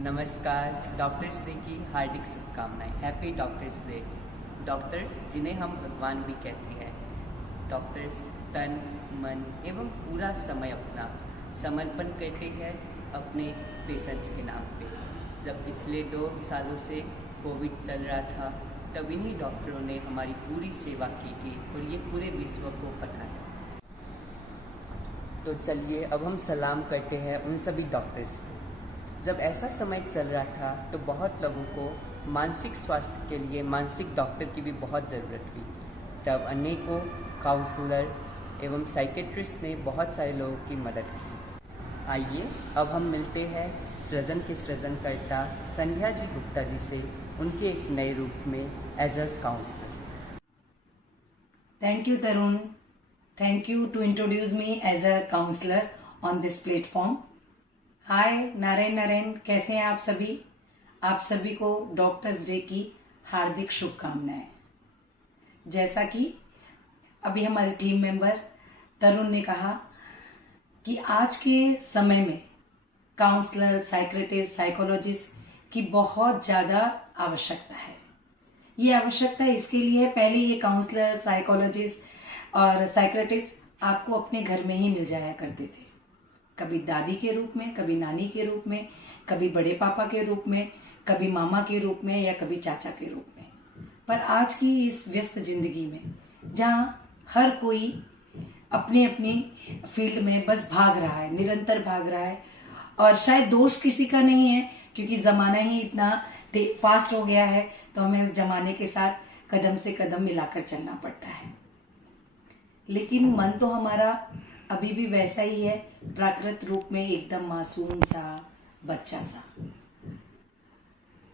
नमस्कार। Doctors day की हार्दिक शुभकामनाएं। Happy doctors day. डॉक्टर्स जिन्हें हम भगवान भी कहते हैं। डॉक्टर्स तन मन एवं पूरा समय अपना समर्पण करते हैं अपने पेशेंट्स के नाम पे। जब पिछले 2 सालों से कोविड चल रहा था तब इन्हीं डॉक्टरों ने हमारी पूरी सेवा की थी और ये पूरे विश्व को बताया। तो चलिए अब हम सलाम करते हैं उन सभी डॉक्टर्स को। जब ऐसा समय चल रहा था तो बहुत लोगों को मानसिक स्वास्थ्य के लिए मानसिक डॉक्टर की भी बहुत ज़रूरत हुई। तब अनेकों काउंसलर एवं साइकेट्रिस्ट ने बहुत सारे लोगों की मदद की। आइए अब हम मिलते हैं सृजन के सृजनकर्ता संध्या जी गुप्ता जी से उनके एक नए रूप में as a counsellor. Thank you, Tarun. Thank you to introduce me as a counselor on this platform. हाय नारायण, कैसे हैं आप सभी? आप सभी को डॉक्टर्स डे की हार्दिक शुभकामनाएं। जैसा कि अभी हमारे टीम मेंबर तरुण ने कहा कि आज के समय में काउंसलर, साइकियाट्रिस्ट, साइकोलॉजिस्ट की बहुत ज़्यादा आवश्यकता है। ये आवश्यकता इसके लिए है, पहले ये काउंसलर, साइकोलॉजिस्ट और साइकियाट्रिस्ट आपको अपने घर में ही मिल जाया करते थे। कभी दादी के रूप में, कभी नानी के रूप में, कभी बड़े पापा के रूप में, कभी मामा के रूप में या कभी चाचा के रूप में। पर आज की इस व्यस्त जिंदगी में जहाँ हर कोई अपनी अपनी फील्ड में बस भाग रहा है, निरंतर भाग रहा है, और शायद दोष किसी का नहीं है क्योंकि जमाना ही इतना फास्ट हो गया है, तो हमें उस जमाने के साथ कदम से कदम मिलाकर चलना पड़ता है। लेकिन मन तो हमारा अभी भी वैसा ही है, प्राकृत रूप में एकदम मासूम सा, बच्चा सा।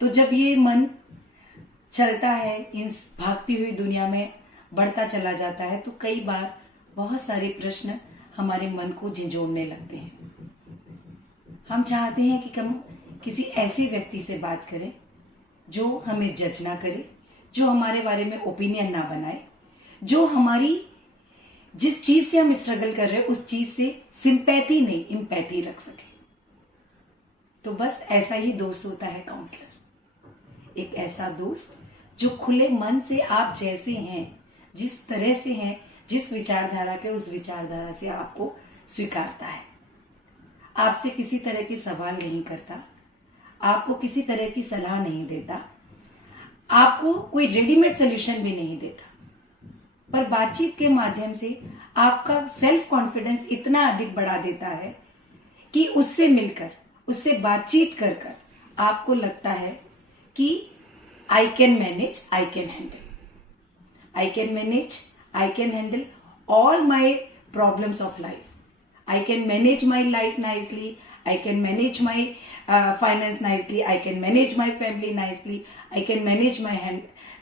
तो जब ये मन चलता है, इस भागती हुई दुनिया में बढ़ता चला जाता है, तो कई बार बहुत सारे प्रश्न हमारे मन को झिझोड़ने लगते हैं। हम चाहते हैं कि हम किसी ऐसे व्यक्ति से बात करें जो हमें जज ना करे, जो हमारे बारे में ओपिनियन ना बनाए, जो हमारी जिस चीज से हम स्ट्रगल कर रहे हैं उस चीज से सिंपैथी नहीं, इम्पैथी रख सके। तो बस ऐसा ही दोस्त होता है काउंसलर। एक ऐसा दोस्त जो खुले मन से आप जैसे हैं, जिस तरह से हैं, जिस विचारधारा के, उस विचारधारा से आपको स्वीकारता है, आपसे किसी तरह की सवाल नहीं करता, आपको किसी तरह की सलाह नहीं देता, आपको कोई रेडीमेड सोल्यूशन भी नहीं देता, पर बातचीत के माध्यम से आपका सेल्फ कॉन्फिडेंस इतना अधिक बढ़ा देता है कि उससे मिलकर, उससे बातचीत कर कर आपको लगता है कि I can manage, I can handle, I can manage, I can handle all my problems of life, I can manage my life nicely, I can manage my finance nicely, I can manage my family nicely, I can manage my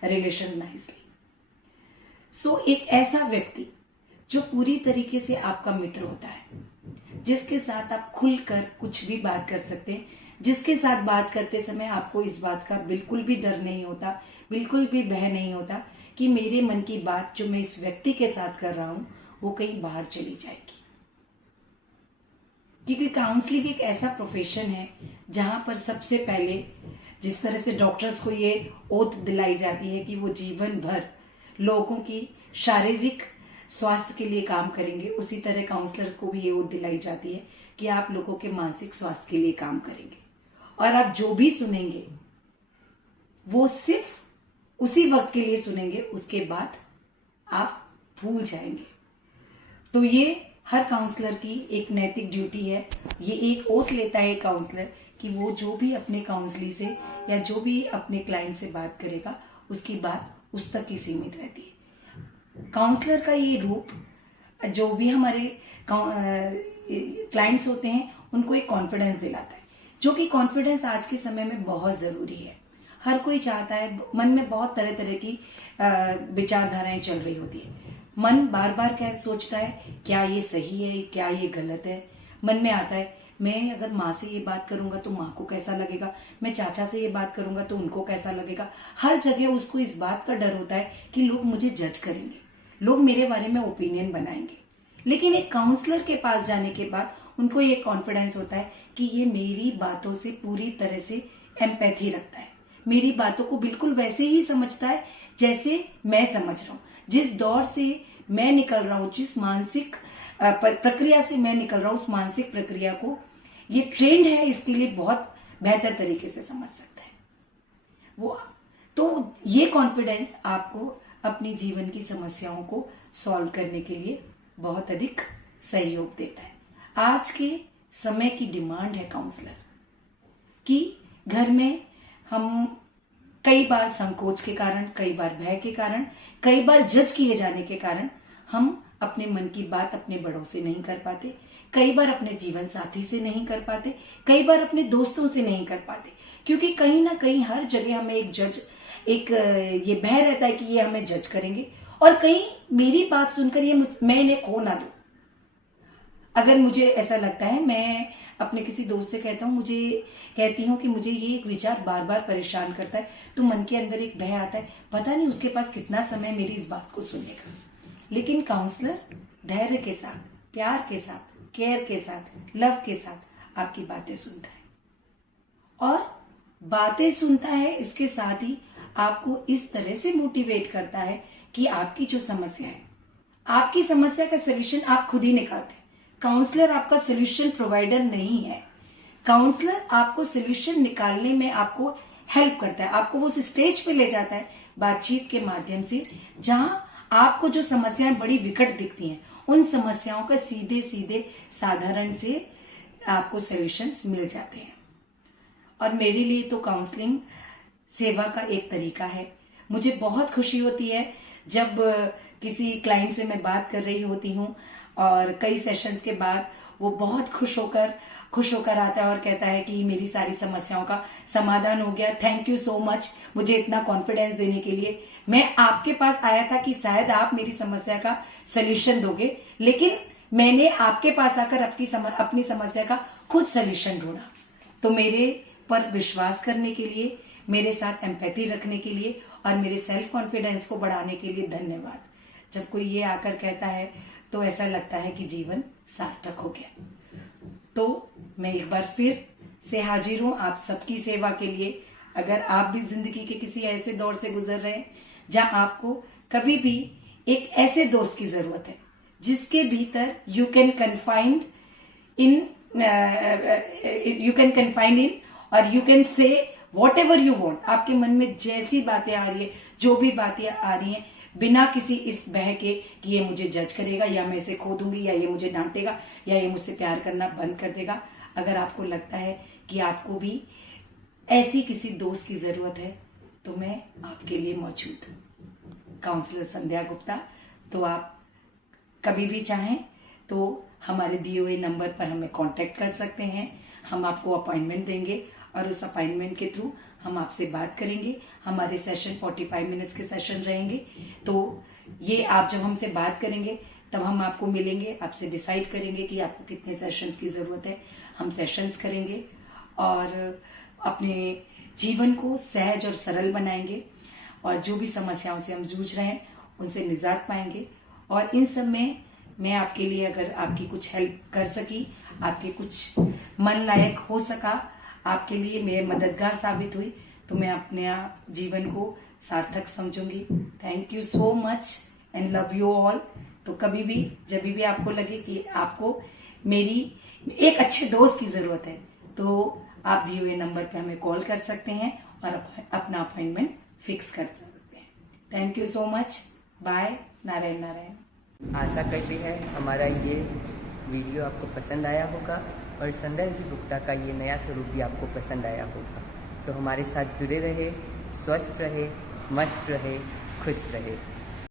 relation nicely. So एक ऐसा व्यक्ति जो पूरी तरीके से आपका मित्र होता है, जिसके साथ आप खुलकर कुछ भी बात कर सकते हैं, जिसके साथ बात करते समय आपको इस बात का बिल्कुल भी डर नहीं होता, बिल्कुल भी भय नहीं होता कि मेरे मन की बात जो मैं इस व्यक्ति के साथ कर रहा हूं वो कहीं बाहर चली जाएगी। क्योंकि काउंसलिंग एक ऐसा प्रोफेशन है जहां पर सबसे पहले जिस तरह से डॉक्टर्स को ये ओथ दिलाई जाती है कि वो जीवन भर लोगों की शारीरिक स्वास्थ्य के लिए काम करेंगे, उसी तरह काउंसलर को भी ये ओथ दिलाई जाती है कि आप लोगों के मानसिक स्वास्थ्य के लिए काम करेंगे, और आप जो भी सुनेंगे वो सिर्फ उसी वक्त के लिए सुनेंगे, उसके बाद आप भूल जाएंगे। तो ये हर काउंसलर की एक नैतिक ड्यूटी है। ये एक ओथ लेता है काउंसलर कि वो जो भी अपने काउंसली से या जो भी अपने क्लाइंट से बात करेगा उसकी बात उस तक ही सीमित रहती है। काउंसलर का ये रूप, जो भी हमारे क्लाइंट्स होते हैं उनको एक कॉन्फिडेंस दिलाता है, जो कि कॉन्फिडेंस आज के समय में बहुत जरूरी है। हर कोई चाहता है, मन में बहुत तरह तरह की विचारधाराएं चल रही होती है। मन बार बार क्या सोचता है, क्या ये सही है, क्या ये गलत है। मन में आता है, मैं अगर माँ से ये बात करूंगा तो माँ को कैसा लगेगा, मैं चाचा से ये बात करूंगा तो उनको कैसा लगेगा। हर जगह उसको इस बात का डर होता है कि लोग मुझे जज करेंगे, लोग मेरे बारे में ओपिनियन बनाएंगे। लेकिन एक काउंसलर के पास जाने के बाद उनको ये कॉन्फिडेंस होता है कि ये मेरी बातों से पूरी तरह से एम्पैथी रखता है, मेरी बातों को बिल्कुल वैसे ही समझता है जैसे मैं समझ रहा हूँ। जिस दौर से मैं निकल रहा हूँ, जिस मानसिक प्रक्रिया से मैं निकल रहा हूँ, उस मानसिक प्रक्रिया को ये ट्रेंड है, इसके लिए बहुत बेहतर तरीके से समझ सकता है वो। तो ये कॉन्फिडेंस आपको अपनी जीवन की समस्याओं को सॉल्व करने के लिए बहुत अधिक सहयोग देता है। आज के समय की डिमांड है काउंसलर कि घर में हम कई बार संकोच के कारण, कई बार भय के कारण, कई बार जज किए जाने के कारण हम अपने मन की बात अपने बड़ों से नहीं कर पाते, कई बार अपने जीवन साथी से नहीं कर पाते, कई बार अपने दोस्तों से नहीं कर पाते, क्योंकि कहीं ना कहीं हर जगह हमें एक ये भय रहता है कि ये हमें जज करेंगे और कहीं मेरी बात सुनकर ये मैं इन्हें खो ना दूं। अगर मुझे ऐसा लगता है, मैं अपने किसी दोस्त से कहती हूँ कि मुझे ये एक विचार बार बार परेशान करता है, तो मन के अंदर एक भय आता है, पता नहीं उसके पास कितना समय मेरी इस बात को सुनने का। लेकिन काउंसलर धैर्य के साथ, प्यार के साथ, केयर के साथ, लव के साथ आपकी बातें सुनता है और बातें सुनता है, इसके साथ ही आपको इस तरह से मोटिवेट करता है कि आपकी जो समस्या है, आपकी समस्या का सोल्यूशन आप खुद ही निकालते हैं। काउंसलर आपका सोल्यूशन प्रोवाइडर नहीं है। काउंसलर आपको सोल्यूशन निकालने में आपको हेल्प करता है, आपको वो स्टेज पे ले जाता है बातचीत के माध्यम से, जहां आपको जो समस्याएं बड़ी विकट दिखती हैं, उन समस्याओं का सीधे सीधे साधारण से आपको सॉल्यूशंस मिल जाते हैं। और मेरे लिए तो काउंसलिंग सेवा का एक तरीका है। मुझे बहुत खुशी होती है जब किसी क्लाइंट से मैं बात कर रही होती हूँ और कई सेशंस के बाद वो बहुत खुश होकर आता है और कहता है कि मेरी सारी समस्याओं का समाधान हो गया, थैंक यू सो मच मुझे इतना कॉन्फिडेंस देने के लिए। मैं आपके पास आया था कि शायद आप मेरी समस्या का सलूशन दोगे, लेकिन मैंने आपके पास आकर अपनी समस्या का खुद सलूशन ढूंढा। तो मेरे पर विश्वास करने के लिए, मेरे साथ एम्पैथी रखने के लिए और मेरे सेल्फ कॉन्फिडेंस को बढ़ाने के लिए धन्यवाद। जब कोई ये आकर कहता है तो ऐसा लगता है कि जीवन सार्थक हो गया। तो मैं एक बार फिर से हाजिर हूं आप सबकी सेवा के लिए। अगर आप भी जिंदगी के किसी ऐसे दौर से गुजर रहे हैं जहां आपको कभी भी एक ऐसे दोस्त की जरूरत है जिसके भीतर यू कैन कन्फाइंड इन और you can say what ever you want. आपके मन में जैसी बातें आ रही है, जो भी बातें आ रही हैं, बिना किसी इस बह के कि ये मुझे जज करेगा या मैं इसे खो दूंगी या ये मुझे डांटेगा या ये मुझसे प्यार करना बंद कर देगा। अगर आपको लगता है कि आपको भी ऐसी किसी दोस्त की जरूरत है तो मैं आपके लिए मौजूद हूँ, काउंसलर संध्या गुप्ता। तो आप कभी भी चाहें तो हमारे दिए हुए नंबर पर हमें कांटेक्ट कर सकते हैं। हम आपको अपॉइंटमेंट देंगे और उस अपॉइंटमेंट के थ्रू हम आपसे बात करेंगे। हमारे सेशन 45 मिनट्स के सेशन रहेंगे। तो ये आप जब हमसे बात करेंगे तब हम आपको मिलेंगे, आपसे डिसाइड करेंगे कि आपको कितने सेशंस की ज़रूरत है। हम सेशंस करेंगे और अपने जीवन को सहज और सरल बनाएंगे और जो भी समस्याओं से हम जूझ रहे हैं उनसे निजात पाएंगे। और इन सब में मैं आपके लिए अगर आपकी कुछ हेल्प कर सकी, आपके कुछ मन लायक हो सका, आपके लिए मैं मददगार साबित हुई, तो मैं अपने जीवन को सार्थक समझूंगी। Thank you so much and love you all. तो कभी भी जब भी आपको लगे कि आपको मेरी एक अच्छे दोस्त की जरूरत है तो आप दिए हुए नंबर पे हमें कॉल कर सकते हैं और अपना अपॉइंटमेंट फिक्स कर सकते हैं। Thank you so much. Bye. Narayan Narayan. आशा करते हैं हमारा ये वीडियो आपको पसंद आया होगा और संध्या जी गुप्ता का ये नया स्वरूप भी आपको पसंद आया होगा। तो हमारे साथ जुड़े रहे, स्वस्थ रहे, मस्त रहे, खुश रहे।